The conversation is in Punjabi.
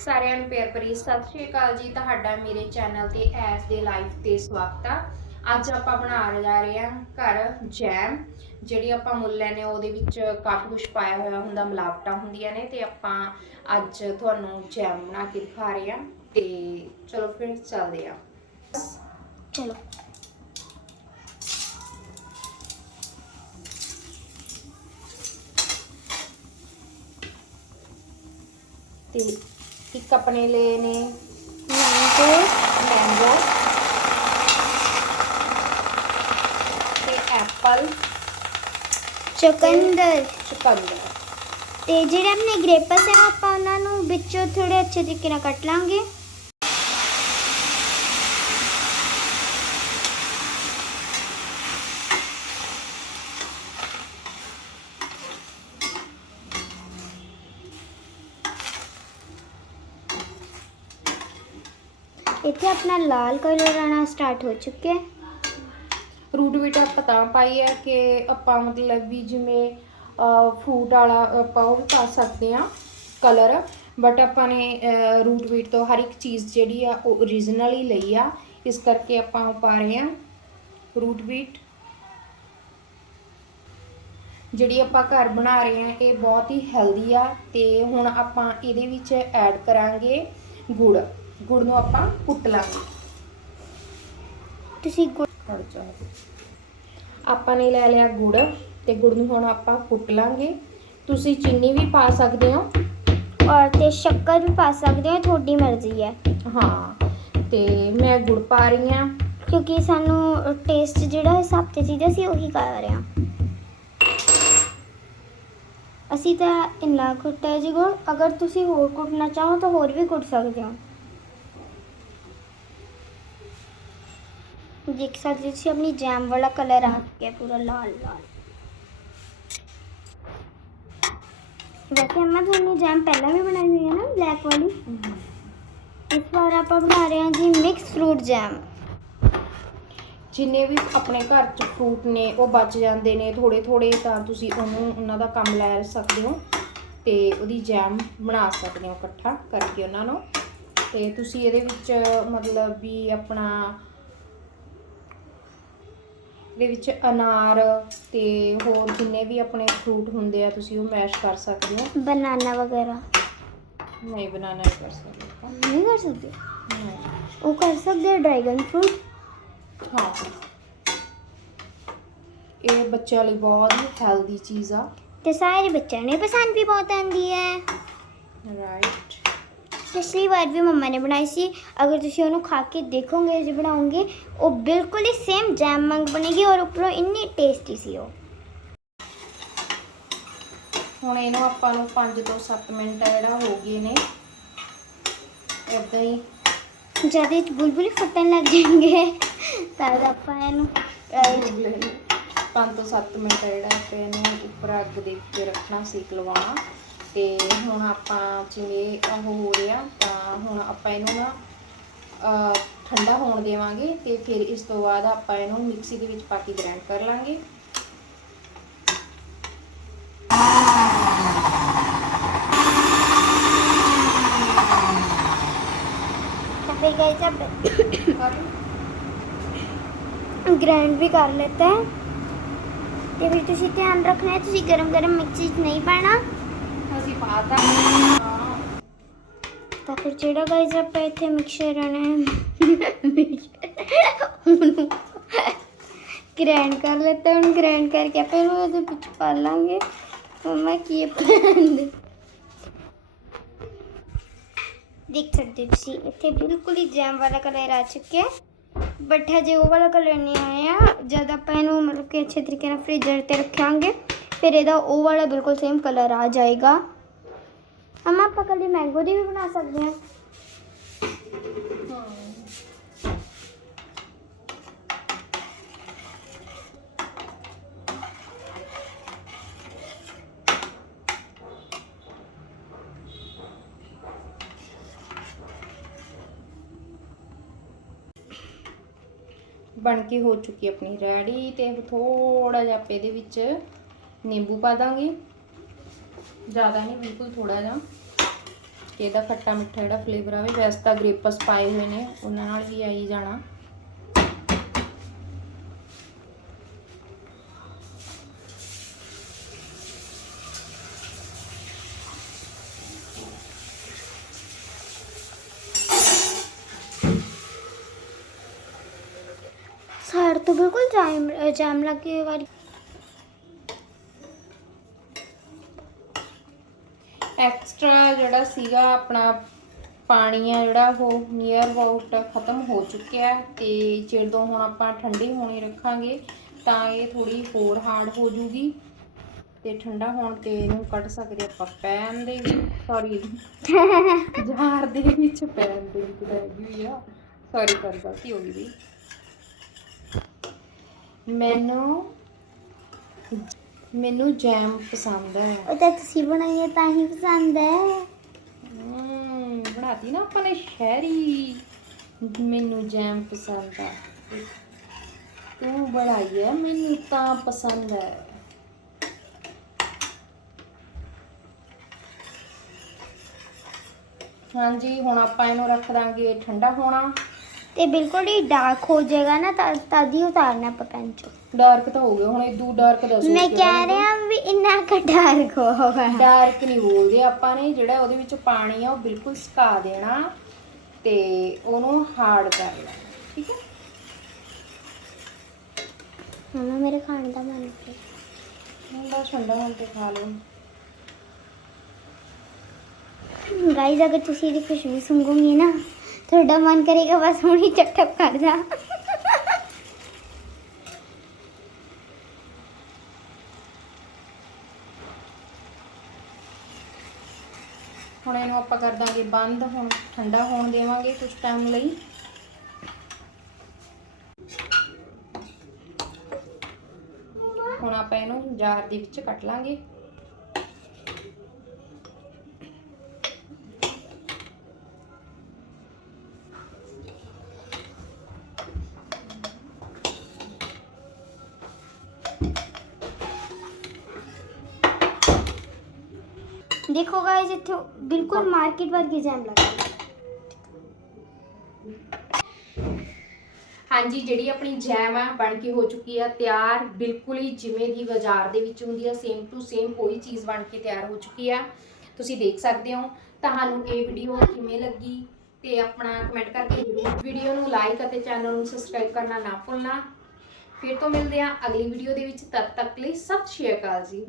ਸਾਰਿਆਂ ਨੂੰ ਪਿਆਰ ਭਰੀ ਸਤਿ ਸ਼੍ਰੀ ਅਕਾਲ ਜੀ ਤੁਹਾਡਾ ਮੇਰੇ ਚੈਨਲ ਤੇ ਐਸ ਦੇ ਲਾਈਫ ਤੇ ਸਵਾਗਤ ਆ। ਅੱਜ ਆਪਾਂ ਬਣਾ ਜਾ ਰਹੇ ਹਾਂ ਘਰ ਜੈਮ ਜਿਹੜੀ ਆਪਾਂ ਮੁੱਲ ਲੈਨੇ ਉਹਦੇ ਵਿੱਚ ਕਾਫੀ ਕੁਝ ਪਾਇਆ ਹੋਇਆ ਹੁੰਦਾ ਮਿਲਾਵਟਾਂ ਹੁੰਦੀਆਂ ਨੇ ਤੇ ਆਪਾਂ ਅੱਜ ਤੁਹਾਨੂੰ ਜੈਮ ਬਣਾ ਕੇ ਦਿਖਾ ਰਹੇ ਹਾਂ ਤੇ ਚਲੋ ਫਿਰ ਚੱਲਦੇ ਆ ਚਲੋ। ਤੇ ਇੱਕ ਆਪਣੇ ਲਏ ਨੇ। ਮੈਂਗੋ ਮੈਂਗੋ ਤੇ ਐਪਲ। ਚੁਕੰਦਰ। ਚੁਕੰਦਰ। ਤੇ ਜਿਹੜੇ ਆਪਣੇ ਗ੍ਰੇਪਸ ਹੈ ਆਪਾਂ ਉਹਨਾਂ ਨੂੰ ਵਿੱਚੋਂ ਥੋੜੇ ਅੱਛੇ ਤਰੀਕੇ ਨਾਲ ਕੱਟ ਲਾਂਗੇ। ਇੱਥੇ ਆਪਣਾ ਲਾਲ ਕਲਰ ਆਣਾ ਸਟਾਰਟ ਹੋ ਚੁੱਕਿਆ ਹੈ। ਰੂਟ ਵੀਟ ਆਪਾਂ ਤਾਂ ਪਾਈ ਹੈ ਕਿ ਆਪਾਂ ਮਤਲਬ ਵੀ ਜਿਵੇਂ ਫੂਡ ਵਾਲਾ ਆਪਾਂ ਉਹ ਵੀ ਪਾ ਸਕਦੇ ਆ ਕਲਰ ਬਟ ਆਪਾਂ ਨੇ ਰੂਟ ਵੀਟ ਤੋਂ ਹਰ ਇੱਕ ਚੀਜ਼ ਜਿਹੜੀ ਆ ਉਹ origignal ਹੀ ਲਈ ਆ। ਇਸ ਕਰਕੇ ਆਪਾਂ ਉਹ ਪਾ ਰਹੇ ਆ ਰੂਟ ਵੀਟ ਜਿਹੜੀ ਆਪਾਂ ਘਰ ਬਣਾ ਰਹੇ ਆ ਇਹ ਬਹੁਤ ਹੀ ਹੈਲਦੀ ਆ ਤੇ ਹੁਣ ਆਪਾਂ ਇਹਦੇ ਵਿੱਚ ਐਡ ਕਰਾਂਗੇ ਗੁੜ। ਗੁੜ ਨੂੰ ਆਪਾਂ ਕੁੱਟ ਲਾਂਗੇ। ਤੁਸੀਂ ਗੁ- ਖੜ ਜਾ ਆਪਾਂ ਨੇ ਲੈ ਲਿਆ ਗੁੜ ਤੇ ਗੁੜ ਨੂੰ ਹੁਣ ਆਪਾਂ ਕੁੱਟ ਲਾਂਗੇ। ਤੁਸੀਂ ਚੀਨੀ ਵੀ ਪਾ ਸਕਦੇ ਹੋ। ਔਰ ਤੇ ਸ਼ੱਕਰ ਵੀ ਪਾ ਸਕਦੇ ਹੋ ਤੁਹਾਡੀ ਮਰਜ਼ੀ ਹੈ। ਹਾਂ ਤੇ ਮੈਂ ਗੁੜ ਪਾ ਰਹੀ ਹਾਂ। ਕਿਉਂਕਿ ਸਾਨੂੰ ਟੇਸਟ ਜਿਹੜਾ ਹਿਸਾਬ ਤੇ ਚਾਹੀਦਾ ਸੀ ਉਹੀ ਕਰ ਰਹੇ ਹਾਂ। ਅਸੀਂ ਤਾਂ ਇੰਨਾ ਕੁੱਟਿਆ ਜੀ ਗੁੜ। ਅਗਰ ਤੁਸੀਂ ਹੋਰ ਕੁੱਟਣਾ ਚਾਹੋ ਤਾਂ ਹੋਰ ਵੀ ਕੁੱਟ ਸਕਦੇ ਹੋ। ਦੇਖ ਸਕਦੇ ਤੁਸੀਂ ਆਪਣੀ ਜੈਮ ਵਾਲਾ ਕਲਰ ਆ ਗਿਆ ਪੂਰਾ ਲਾਲ ਲਾਲ। ਵੈਸੇ ਅੰਮਾ ਤੁਹਾਨੂੰ ਜੈਮ ਪਹਿਲਾਂ ਵੀ ਬਣਾਈ ਹੋਈ ਹੈ ਨਾ ਬਲੈਕ ਵਾਲੀ? ਇਸ ਵਾਰ ਆਪਾਂ ਬਣਾ ਰਹੇ ਹਾਂ ਜੀ ਮਿਕਸ ਫਰੂਟ ਜੈਮ ਜਿੰਨੇ ਵੀ ਆਪਣੇ ਘਰ ਚ ਫਰੂਟ ਨੇ ਉਹ ਬਚ ਜਾਂਦੇ ਨੇ ਥੋੜੇ ਥੋੜੇ ਤਾਂ ਤੁਸੀਂ ਉਹਨੂੰ ਉਹਨਾਂ ਦਾ ਕੰਮ ਲੈ ਸਕਦੇ ਹੋ। ਤੇ ਉਹਦੀ ਜੈਮ ਬਣਾ ਸਕਦੇ ਹੋ ਇਕੱਠਾ ਕਰਕੇ ਉਹਨਾਂ ਨੂੰ। ਤੇ ਤੁਸੀਂ ਇਹਦੇ ਵਿੱਚ ਮਤਲਬ ਵੀ ਆਪਣਾ ਇਹਦੇ ਵਿੱਚ ਅਨਾਰ ਤੇ ਹੋਰ ਜਿੰਨੇ ਵੀ ਆਪਣੇ ਫਰੂਟ ਹੁੰਦੇ ਆ ਤੁਸੀਂ ਉਹ ਮੈਸ਼ ਕਰ ਸਕਦੇ ਹੋ। ਬਨਾਨਾ ਵਗੈਰਾ। ਨਹੀਂ ਬਣਾਣਾ ਨਹੀਂ ਕਰ ਸਕਦੇ ਆਪਾਂ। ਨਹੀਂ ਕਰ ਸਕਦੇ? ਨਹੀਂ। ਉਹ ਕਰ ਸਕਦੇ ਡਰੈਗਨ ਫਰੂਟ ਹਾਂ। ਇਹ ਬੱਚਿਆਂ ਲਈ ਬਹੁਤ ਹੀ ਹੈਲਦੀ ਚੀਜ਼ ਆ। ਤੇ ਸਾਰੇ ਬੱਚਿਆਂ ਨੂੰ ਇਹ ਪਸੰਦ ਵੀ ਬਹੁਤ ਆਉਂਦੀ ਹੈ। ਰਾਈਟ ਪਿਛਲੀ ਵਾਰ ਵੀ ਮੰਮਾ ਨੇ ਬਣਾਈ ਸੀ। ਅਗਰ ਤੁਸੀਂ ਉਹਨੂੰ ਖਾ ਕੇ ਦੇਖੋਗੇ ਜੇ ਬਣਾਉਂਗੇ ਉਹ ਬਿਲਕੁਲ ਹੀ ਸੇਮ ਜੈਮ ਮੰਗ ਬਣੇਗੀ ਔਰ ਉੱਪਰੋਂ ਇੰਨੀ ਟੇਸਟੀ ਸੀ ਉਹ। ਹੁਣ ਇਹਨੂੰ ਆਪਾਂ ਨੂੰ 5 ਤੋਂ 7 ਮਿੰਟ ਜਿਹੜਾ ਹੋ ਗਏ ਨੇ। ਇਦਾਂ ਹੀ। ਜਦ ਇਹ ਬੁਲਬੁਲ ਫੁੱਟਣ ਲੱਗ ਜਾਣਗੇ ਤਦ ਆਪਾਂ ਇਹਨੂੰ ਅਹ, 5 ਤੋਂ 7 ਮਿੰਟ ਜਿਹੜਾ ਆਪਾਂ ਇਹਨੂੰ ਉੱਪਰ ਅੱਗ ਦੇ ਉੱਤੇ ਰੱਖਣਾ ਸੇਕ ਲਵਾਉਣਾ। ਤੇ ਹੁਣ ਆਪਾਂ ਜਿਵੇਂ ਉਹ ਹੋ ਰਿਹਾ ਤਾਂ ਹੁਣ ਆਪਾਂ ਇਹਨੂੰ ਨਾ ਠੰਡਾ ਹੋਣ ਦੇਵਾਂਗੇ ਤੇ ਫਿਰ ਇਸ ਤੋਂ ਬਾਅਦ ਆਪਾਂ ਇਹਨੂੰ ਮਿਕਸੀ ਦੇ ਵਿੱਚ ਪਾ ਕੇ ਗ੍ਰਾਈਂਡ ਕਰ ਲਾਂਗੇ। ग्राइंड भी कर लेते हैं तो फिर तुम ध्यान रखना है तुम गर्म गर्म मिक्सी नहीं पाना ਤਾਂ ਫਿਰ ਜਿਹੜਾ ਗਾਇਜ਼ ਆਪਾਂ ਇੱਥੇ ਮਿਕਸਚਰ ਆਣਾ ਹੈ ਗ੍ਰਾਈਂਡ ਕਰ ਲੈਤੇ ਹੁਣ ਗ੍ਰਾਈਂਡ ਕਰਕੇ ਫਿਰ ਉਹਦੇ ਵਿੱਚ ਪਾ ਲਾਂਗੇ। ਮੰਮਾ ਕੀ ਪਾਉਂਦੇ ਦੇਖ ਸਕਦੇ ਤੁਸੀਂ, ਇੱਥੇ ਬਿਲਕੁਲ ਹੀ ਜੈਮ ਵਾਲਾ ਕਲਰ ਆ ਚੁੱਕਿਆ ਬਟ ਹਜੇ ਉਹ ਵਾਲਾ ਕਲਰ ਨਹੀਂ ਆਇਆ। ਜਦ ਆਪਾਂ ਇਹਨੂੰ ਮਤਲਬ ਕਿ ਅੱਛੇ ਤਰੀਕੇ ਨਾਲ ਫ੍ਰੀਜ਼ਰ ਤੇ ਰੱਖਾਂਗੇ, ਫਿਰ ਇਹਦਾ ਉਹ ਵਾਲਾ ਬਿਲਕੁਲ ਸੇਮ ਕਲਰ ਆ ਜਾਏਗਾ। ਅਮਾ, ਆਪਾਂ ਕਦੇ ਮੈਂਗੋ ਦੀ ਵੀ ਬਣਾ ਸਕਦੇ ਹਾਂ। ਬਣ ਕੇ ਹੋ ਚੁੱਕੀ ਆਪਣੀ ਰੈਡੀ ਤੇ ਥੋੜਾ ਜਿਹਾ ਆਪਾਂ ਇਹਦੇ ਵਿੱਚ ਨਿੰਬੂ ਪਾ ਦਾਂਗੇ। ਜ਼ਿਆਦਾ ਨਹੀਂ ਬਿਲਕੁਲ ਥੋੜਾ ਜਿਹਾ ਕਿ ਇਹਦਾ ਖੱਟਾ ਮਿੱਠਾ ਜਿਹੜਾ ਫਲੇਵਰ ਆਵੇ ਵੈਸੇ ਤਾਂ ਗ੍ਰੇਪਸ ਪਾਏ ਹੋਏ ਨੇ ਉਹਨਾਂ ਨਾਲ ਹੀ ਆਈ ਜਾਣਾ ਸਾੜ ਤੋਂ ਬਿਲਕੁਲ ਜਾਮ ਜਾਮ ਲੱਗੇ ਵਾਲੀ ਐਕਸਟਰਾ ਜਿਹੜਾ ਸੀਗਾ ਆਪਣਾ ਪਾਣੀ ਆ ਜਿਹੜਾ ਉਹ ਨੀਅਰ ਅਬਾਊਟ ਖਤਮ ਹੋ ਚੁੱਕਿਆ ਹੈ ਤੇ ਜਦੋਂ ਹੁਣ ਆਪਾਂ ਠੰਡੀ ਹੋਣੀ ਰੱਖਾਂਗੇ ਤਾਂ ਇਹ ਥੋੜੀ ਹੋਰ ਹਾਰਡ ਹੋ ਜੂਗੀ ਤੇ ਠੰਡਾ ਹੋਣ ਤੇ ਇਹਨੂੰ ਕੱਢ ਸਕਦੇ ਆਪਾਂ ਪੈਨ ਦੇ ਵਿੱਚ ਸੌਰੀ ਜਾਰ ਦੇ ਵਿੱਚ ਪੈਨ ਦੇ ਵਿੱਚ ਰਹਿ ਹੋਈ ਆ। ਸੌਰੀ ਕਰ ਗਲਤੀ ਹੋ ਗਈ ਵੀ। ਮੈਨੂੰ ਮੈਨੂੰ ਜੈਮ ਪਸੰਦ ਹੈ। ਉਹ ਤਾਂ ਤੁਸੀਂ ਬਣਾਈ ਹੈ ਤਾਂ ਹੀ ਪਸੰਦ ਹੈ। ਹਮ, ਬਣਾਤੀ ਨਾ ਆਪਾਂ ਨੇ ਸ਼ਹਿਰੀ। ਮੈਨੂੰ ਜੈਮ ਪਸੰਦ ਆ ਤੂੰ ਬਣਾਈ ਹੈ ਮੈਨੂੰ ਤਾਂ ਪਸੰਦ ਹੈ। ਹਾਂਜੀ ਹੁਣ ਆਪਾਂ ਇਹਨੂੰ ਰੱਖ ਦਾਂਗੇ ਠੰਡਾ ਹੋਣਾ। ਤੇ ਬਿਲਕੁਲ ਹੀ ਡਾਰਕ ਹੋ ਜਾਏਗਾ ਨਾ ਤਾਂ ਤਦ ਹੀ ਉਤਾਰਨਾ ਆਪਾਂ ਡਾਰਕ ਤਾਂ ਹੋ ਗਿਆ ਹੁਣ ਇਦੂ ਡਾਰਕ ਦੱਸੋ ਮੈਂ ਕਹਿ ਰਿਹਾ ਵੀ ਇੰਨਾ ਕੁ ਡਾਰਕ ਹੋਗਾ ਡਾਰਕ ਨਹੀਂ ਬੋਲਦੇ ਆਪਾਂ ਨੇ ਜਿਹੜਾ ਉਹਦੇ ਵਿੱਚ ਪਾਣੀ ਆ ਉਹ ਬਿਲਕੁਲ ਸੁਕਾ ਦੇਣਾ ਤੇ ਉਹਨੂੰ ਹਾਰਡ ਕਰ ਲੈਣਾ ਠੀਕ ਹੈ? ਮਮਾ ਮੇਰੇ ਖਾਣ ਦਾ ਮਨ ਕਰ ਹੁੰਦਾ ਠੰਡਾ ਹੋਣ ਤੇ ਖਾ ਲਓ। ਗਾਈਜ਼ ਅਗਰ ਤੁਸੀਂ ਇਹਦੀ ਖੁਸ਼ਬੂ ਸੁੰਘੋਗੇ ਨਾ ਤੁਹਾਡਾ ਮਨ ਕਰੇਗਾ, ਬਸ ਹੁਣੀ ਚੱਟਪ ਕਰ ਜਾ। ਹੁਣ ਇਹਨੂੰ ਆਪਾਂ ਕਰ ਦਾਂਗੇ ਬੰਦ, ਹੁਣ ਠੰਡਾ ਹੋਣ ਦੇਵਾਂਗੇ ਕੁਝ ਟਾਈਮ ਲਈ। ਹੁਣ ਆਪਾਂ ਇਹਨੂੰ ਜਾਰ ਦੇ ਵਿੱਚ ਕੱਟ ਲਾਂਗੇ। ਦੇਖੋ ਗਾਈਜ਼ ਇੱਥੇ ਬਿਲਕੁਲ ਮਾਰਕੀਟ ਵਰਗੀ ਜੈਮ ਲੱਗਦਾ ਹਾਂਜੀ ਜਿਹੜੀ ਆਪਣੀ ਜੈਮ ਆ ਬਣ ਕੇ ਹੋ ਚੁੱਕੀ ਆ ਤਿਆਰ ਬਿਲਕੁਲ ਹੀ ਜਿਵੇਂ ਦੀ ਬਾਜ਼ਾਰ ਦੇ ਵਿੱਚ ਹੁੰਦੀ ਆ ਸੇਮ ਟੂ ਸੇਮ ਉਹੀ ਚੀਜ਼ ਬਣ ਕੇ ਤਿਆਰ ਹੋ ਚੁੱਕੀ ਆ ਤੁਸੀਂ ਦੇਖ ਸਕਦੇ ਹੋ ਤੁਹਾਨੂੰ ਇਹ ਵੀਡੀਓ ਕਿਵੇਂ ਲੱਗੀ ਤੇ ਆਪਣਾ ਕਮੈਂਟ ਕਰਕੇ ਵੀਡੀਓ ਨੂੰ ਲਾਈਕ ਅਤੇ ਚੈਨਲ ਨੂੰ ਸਬਸਕ੍ਰਾਈਬ ਕਰਨਾ ਨਾ ਭੁੱਲਣਾ ਫਿਰ ਤੋਂ ਮਿਲਦੇ ਆ ਅਗਲੀ ਵੀਡੀਓ ਦੇ ਵਿੱਚ ਤਦ ਤੱਕ ਲਈ ਸਤਿ ਸ਼੍ਰੀ ਅਕਾਲ ਜੀ